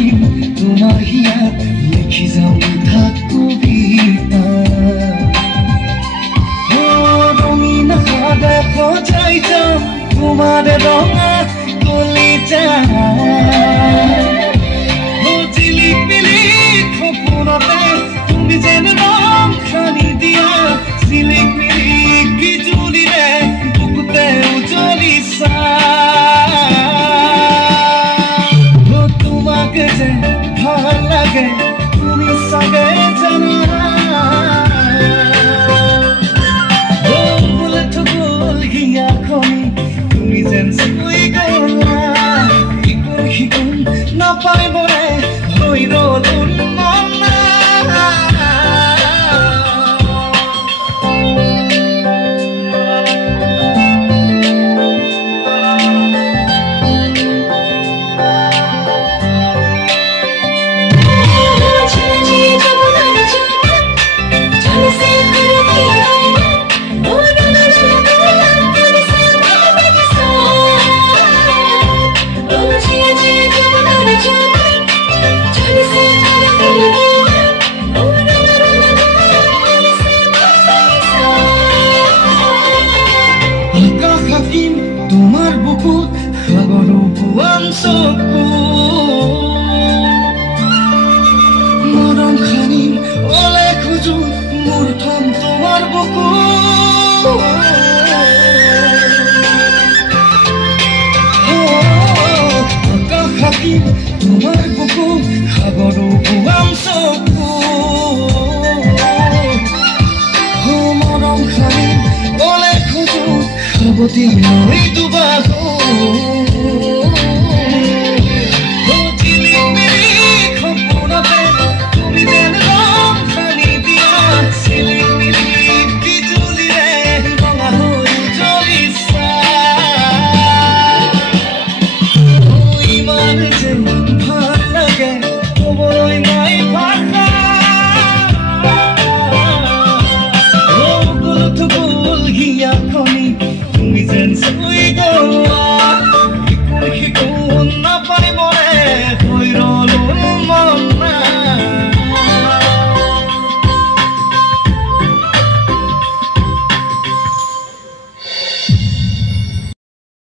বহিম তোমাৰ হিয়াত লিখি যাওঁ মিঠা কবিতা ৰঙীন সাদা সজাই যাওঁ তোমাৰ ৰঙা কলিজা জিলিক মিলিক সপোনতে তুমি যেন ৰং সানি দিয়া জিলিক মিলিক বিজুলিৰে বুকুতে উজলিছা তোমাকে যে ভাল লাগে তুমি চাগে জানা বলে ঠগল হিয়াখনি তুমি যেন চুই গলা ইকুন সিকুন নাপাই বৰে হৈ ৰ'ল উন্মনা তোমাৰ বুকুত সাগৰ বুৱান চকু মৰম খানি ওলে খোজো মোৰ থম তোমাৰ বুকু আকাশ থাকিম তোমাৰ বুকুত সাগৰ বুৱান চকু মৰম খানি ওলে খোজো সাৱতি লৈ দুবাহু